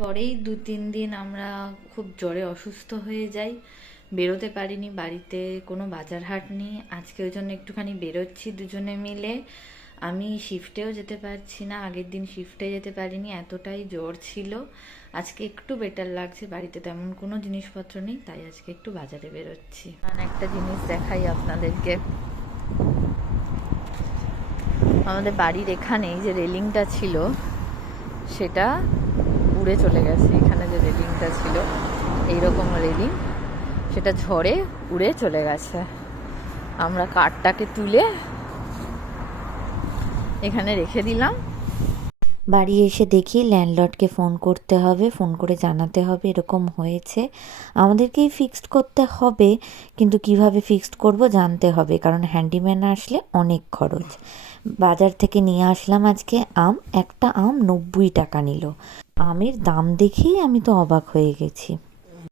পরেই 2-3 দিন আমরা খুব জ্বরে অসুস্থ হয়ে যাই, বেরোতে পারিনি, বাড়িতে কোনো বাজার হাট নেই। আজকে ওই জন্য একটুখানি বেরোচ্ছি দুজনে মিলে। আমি শিফটেও যেতে পারছি না, আগের দিন শিফটে যেতে পারিনি, এতটাই জ্বর ছিল। আজকে একটু বেটার লাগছে, বাড়িতে তেমন কোনো জিনিসপত্র নেই, তাই আজকে একটু বাজারে বেরোচ্ছি। একটা জিনিস দেখাই আপনাদেরকে, আমাদের বাড়ির এখানে যে রেলিংটা ছিল সেটা উড়ে চলে গেছে। এখানে যে রেলিংটা ছিল, এইরকম রেলিং, সেটা ঝড়ে উড়ে চলে গেছে। আমরা কাঠটাকে তুলে এখানে রেখে দিলাম। বাড়ি এসে দেখি ল্যান্ডলর্ডকে ফোন করতে হবে, ফোন করে জানাতে হবে এরকম হয়েছে। আমাদেরকেই ফিক্সড করতে হবে, কিন্তু কিভাবে ফিক্সড করব জানতে হবে, কারণ হ্যান্ডিম্যান আসলে অনেক খরচ। বাজার থেকে নিয়ে আসলাম আজকে আম, একটা আম 90 টাকা নিল। আমের দাম দেখেই আমি তো অবাক হয়ে গেছি।